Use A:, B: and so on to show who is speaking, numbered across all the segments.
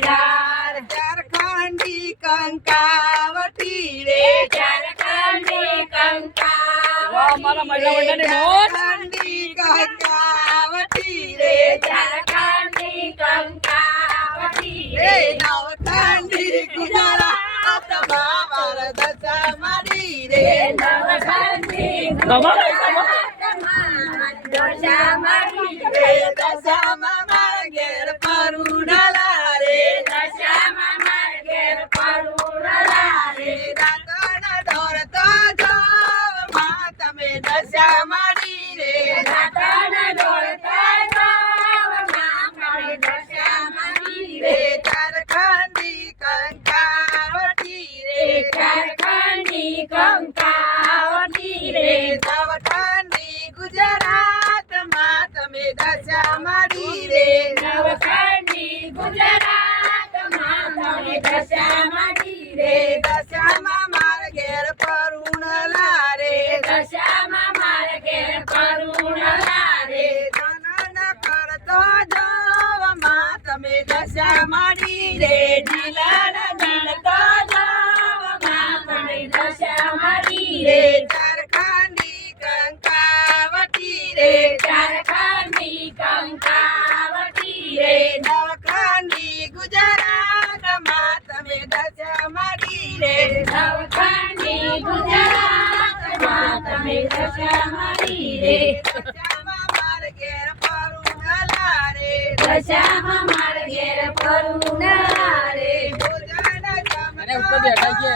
A: ઝાર
B: ઝારખંડી કંકાવટી રે.
C: ઝારખંડી
B: કંકાવટી મારા મહિલા મંડળની રે. ઝારખંડી કંકાવટી રે.
C: નવખંડી
A: ગુજરાત માવર
C: દશા મારી
B: રે. નવખંડી દશા મારી રે.
C: દશા મારા
B: ઘેર
C: પરુણાલા કંકાવતી રે.
B: નવઠાની ગુજરાતમાં તમે દશા મારી રે.
C: નવખંડી ગુજરાતમાં તમે દશા મારી
B: રે. દશામાં માર ઘેર લારે. રે
C: દશામાં માર ઘેર પરુણ લારે.
B: ધન કરતો જાવમાં તમે દશા મારી રે. રે કંકાવટી રે
C: ચારખાની કંકાવતી
B: રે
C: રે
B: ગુજરાતમાં તમે દશા મારી રે
C: નવખંડી ગુજરાતમાં તમે દશા મારી રે
B: દશામાં માર ઘેર પરુણલા રે
C: દશામાં માર ઘેર કરુણલા રે
B: ભોજન
A: અને ઉપર બેઠા છે.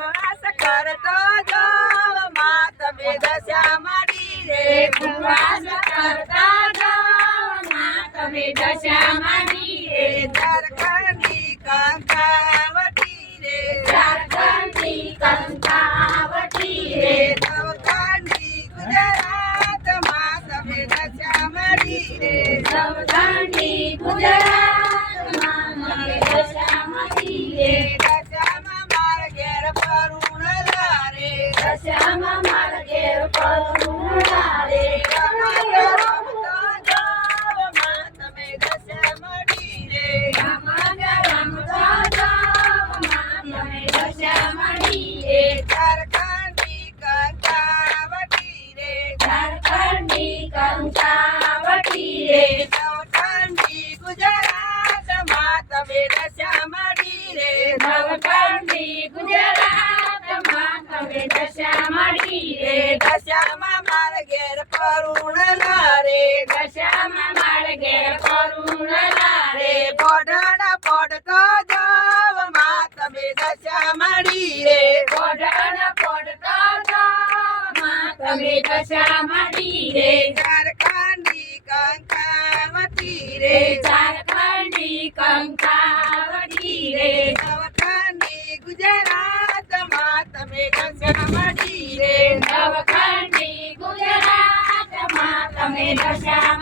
B: પ્રવાસ કરતો જાવમાં તમે દશા મારી રે.
C: ઉપવાસ કરતા જાઓમાં તમે દશા મારી રે.
B: ઝારખંડી કંકાવટી રે.
C: ઝારખંડી કંકાવતી
B: રે. નવખંડી ગુજરાતમાં તમે દશા મારી રે.
C: નવખંડી ગુજરાતમાં
B: દશામાં માર ઘેર
C: કરુણલા રે
B: રમતો રમતો જાવમાં તમે દશા મારી રે
C: રમત રમતો જાઓમાં મને દશા મારી રે.
B: ઝારખંડી કંકાવટી રે
C: ઝારખંડી કંકાવતી રે
B: નવખંડી ગુજરાતમાં તમે દશા મારી રે
C: નવખંડી ગુજરાતમાં તમે દશા મારી રે
B: દશામાં માર ઘેર પરુણલા રે
C: દશામાં માર ઘેર કરુણલા
B: રે
C: રે
B: પોઢણ પોઢતો જાવમાં તમે દશા મારી રે.
C: કોઢણ પડતો જાઓમાં તમે દશા મારી રે.
B: કંકાવતી રે.
C: રે ઝારખંડી
B: નવખંડી ગુજરાતમાં તમે દશા